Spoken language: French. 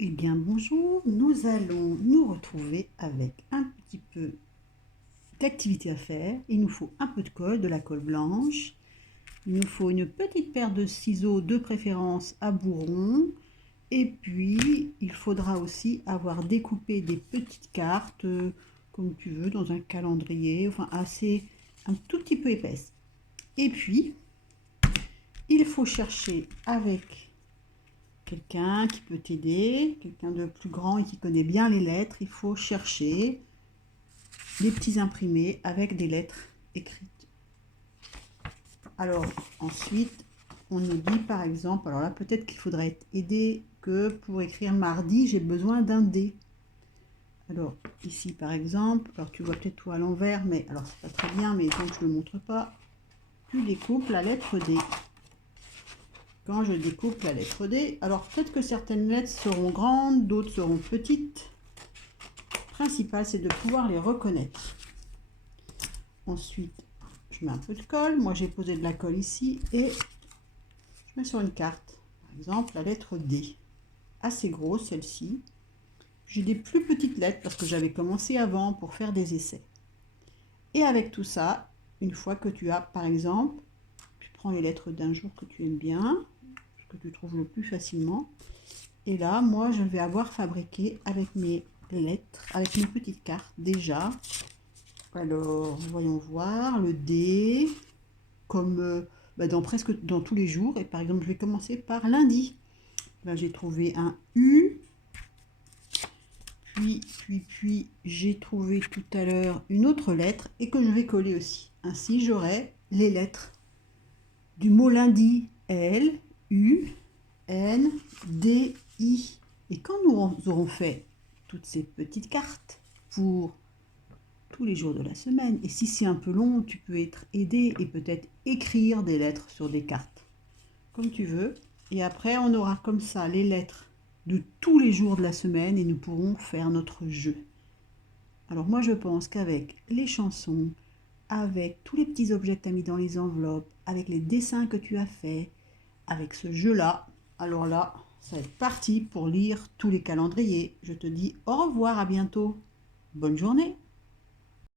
Eh bien bonjour, nous allons nous retrouver avec un petit peu d'activité à faire. Il nous faut un peu de colle, de la colle blanche. Il nous faut une petite paire de ciseaux, de préférence à bourron. Et puis, il faudra aussi avoir découpé des petites cartes, comme tu veux, dans un calendrier, enfin assez, un tout petit peu épaisse. Et puis, il faut chercher avec quelqu'un qui peut t'aider, quelqu'un de plus grand et qui connaît bien les lettres. Il faut chercher des petits imprimés avec des lettres écrites. Alors ensuite, on nous dit par exemple, alors là peut-être qu'il faudrait être aidé que pour écrire mardi, j'ai besoin d'un D. Alors ici par exemple, alors tu vois peut-être tout à l'envers, mais alors c'est pas très bien, mais donc je ne le montre pas. Tu découpes la lettre D. Quand je découpe la lettre D, alors peut-être que certaines lettres seront grandes, d'autres seront petites. Le principal, c'est de pouvoir les reconnaître. Ensuite, je mets un peu de colle. Moi, j'ai posé de la colle ici et je mets sur une carte. Par exemple, la lettre D. Assez grosse, celle-ci. J'ai des plus petites lettres parce que j'avais commencé avant pour faire des essais. Et avec tout ça, une fois que tu as, par exemple, tu prends les lettres d'un jour que tu aimes bien, que tu trouves le plus facilement. Et là, moi, je vais avoir fabriqué avec mes lettres, avec mes petites cartes déjà. Alors, voyons voir, le D, comme dans presque dans tous les jours. Et par exemple, je vais commencer par lundi. Là, j'ai trouvé un U. Puis, j'ai trouvé tout à l'heure une autre lettre et que je vais coller aussi. Ainsi, j'aurai les lettres du mot lundi. L, U, N, D, I. Et quand nous aurons fait toutes ces petites cartes pour tous les jours de la semaine, et si c'est un peu long, tu peux être aidé et peut-être écrire des lettres sur des cartes, comme tu veux. Et après, on aura comme ça les lettres de tous les jours de la semaine et nous pourrons faire notre jeu. Alors moi, je pense qu'avec les chansons, avec tous les petits objets que tu as mis dans les enveloppes, avec les dessins que tu as faits, avec ce jeu-là, alors là, ça va être parti pour lire tous les calendriers. Je te dis au revoir, à bientôt. Bonne journée.